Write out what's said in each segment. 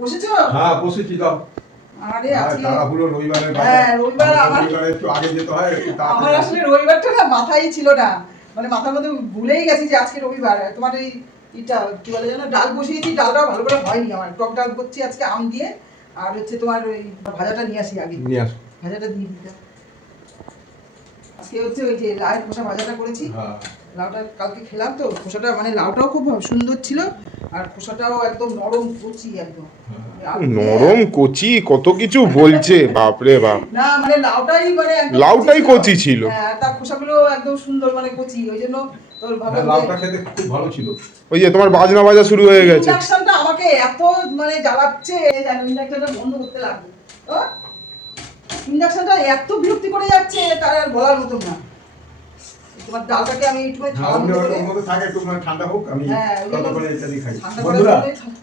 বসেছো? হ্যাঁ বসেছি দাও। আরে আজকে তাড়াহুড়ো রবিবারের হ্যাঁ রবিবার আমার একটু আগে যেতে হয় একটু আমার আসলে রবিবারটা না মাথায় ছিল না, মানে মাথার মধ্যে ভুলেই গেছি যে আজকে রবিবার। তোমার এই এটা কি বলে জানো, ডাল বসিয়েছি, ডালটাও ভালো করে হয়নি আমার, টক ডাল করছি আজকে আম দিয়ে। আর হচ্ছে তোমার ওই ভাজাটা নিয়ে আসি আগে, নিয়ে আসো ভাজাটা দিয়ে দিতে। আজকে হচ্ছে ওই যে লাউয়ের খোসা ভাজাটা করেছি। হ্যাঁ লাউটা কালকে খেলাম তো, খোসাটা মানে লাউটাও খুব সুন্দর ছিল আর খোসাটাও একদম নরম কচি একদম। নরম কচি কত কিছু বলছে, বাপরে বাপ। না মানে লাউটাই মানে একদম লাউটাই কচি ছিল। হ্যাঁ তার খোসাগুলো একদম সুন্দর মানে কচি, ওই জন্য তোর ভাবলাম লাউটা খেতে খুব ভালো ছিল। ওই যে তোমার বাজনা বাজা শুরু হয়ে গেছে। ইন্ডাকশনটা আমাকে এত মানে জ্বালাচ্ছে, জানো ইন্ডাকশনটা বন্ধ করতে লাগবে। ইন্ডাকশনটা এত বিরক্তি করে যাচ্ছে তার আর বলার মতো না। তোমার ডালটাকে আমি একটু ঠান্ডা হোক, আমি খাই। ঠান্ডা বন্ধুরা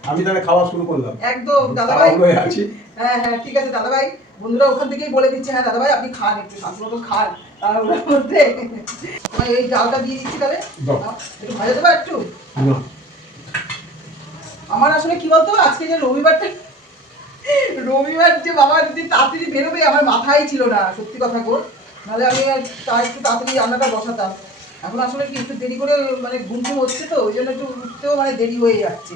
আমি তাহলে খাওয়া শুরু করলাম। একদম দাদাভাই আছি। হ্যাঁ হ্যাঁ ঠিক আছে দাদাভাই, বন্ধুরা ওখান থেকেই বলে দিচ্ছে হ্যাঁ দাদাভাই আপনি খান, একটু শান্ত মতো খান। আর ওর মধ্যে এই ডালটা দিয়ে দিচ্ছি, তাহলে একটু ভাজা দেবো একটু। আমার আসলে কি বলতো, আজকে যে রবিবার যে বাবা যদি তাড়াতাড়ি বেরোবে আমার মাথায় ছিল না, সত্যি কথা কর, নাহলে আমি তার একটু তাড়াতাড়ি রান্নাটা বসাতাম। এখন আসলে কি একটু দেরি করে মানে ঘুম হচ্ছে তো, ওই জন্য একটু উঠতেও মানে দেরি হয়ে যাচ্ছে।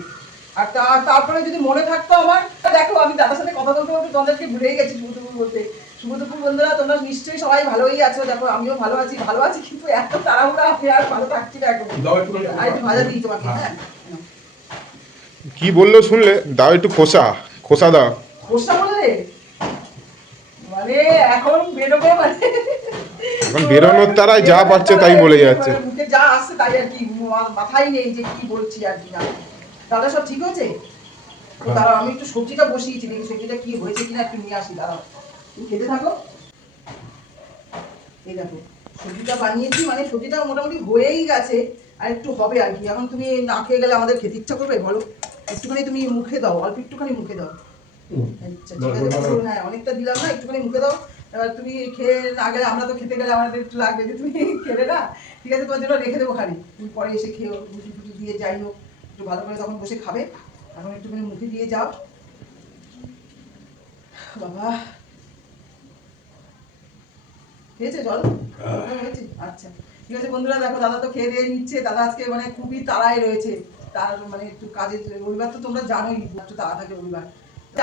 আর তারপরে যদি মনে থাকতো আমার, দেখো আমি দাদার সাথে কথা বলতে বলতে তোমাদেরকে ভুলেই গেছি শুভ দুপুর বলতে। শুভ দুপুর বন্ধুরা, তোমরা নিশ্চয়ই সবাই ভালোই আছো, দেখো আমিও ভালো আছি কিন্তু এত তাড়াহুড়া আমি আর ভালো থাকছি না এখন। আর একটু ভাজা দিই তোমাকে। হ্যাঁ কি বললো শুনলে? দাও একটু খোসা দাও। খোসা বললে মানে এখন বেরোবে মানে এখন বেরোনোর তারাই যা পাচ্ছে তাই বলে যাচ্ছে। মুখে যা আসছে তাই আর কি, মাথায় নেই যে কি বলছি আর কি। না দাদা সব ঠিক হয়েছে? দাঁড়াও আমি একটু সবজিটা বসিয়েছি, দেখি সবজিটা কি হয়েছে কিনা একটু নিয়ে আসি। দাঁড়াও তুমি খেতে থাকো। এই দেখো সবজিটা বানিয়েছি, মানে সবজিটা মোটামুটি হয়েই গেছে, আর একটু হবে আর কি। এখন তুমি না খেয়ে গেলে আমাদের খেতে ইচ্ছা করবে বলো? একটুখানি তুমি মুখে দাও, অল্প একটুখানি মুখে দাও। আচ্ছা ঠিক আছে, হ্যাঁ অনেকটা দিলাম না, একটুখানি মুখে দাও। এবার তুমি খেয়ে না গেলে, আমরা তো খেতে গেলে আমাদের একটু লাগবে, যে তুমি খেলে না, ঠিক আছে তোমার জন্য রেখে দেবো খালি, তুমি পরে এসে খেয়েও, রুটি ফুটি দিয়ে যাই হোক একটু ভালো করে তখন বসে খাবে। এখন একটুখানি মুখে দিয়ে যাও বাবা। খেয়েছে জল? হয়েছে আচ্ছা ঠিক আছে। বন্ধুরা দেখো দাদা তো খেয়ে দিয়ে নিচ্ছে, দাদা আজকে মানে খুবই তাড়ায় রয়েছে, তার মানে একটু কাজে, রবিবার তো তোমরা জানোই একটু তাড়া থাকে রবিবার।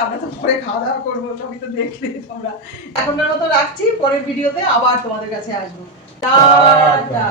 আমরা তো পরে খাওয়া দাওয়া করবো, সবই তো দেখলে তোমরা। এখনকার মতো রাখছি, পরের ভিডিওতে আবার তোমাদের কাছে আসবো। টাটা।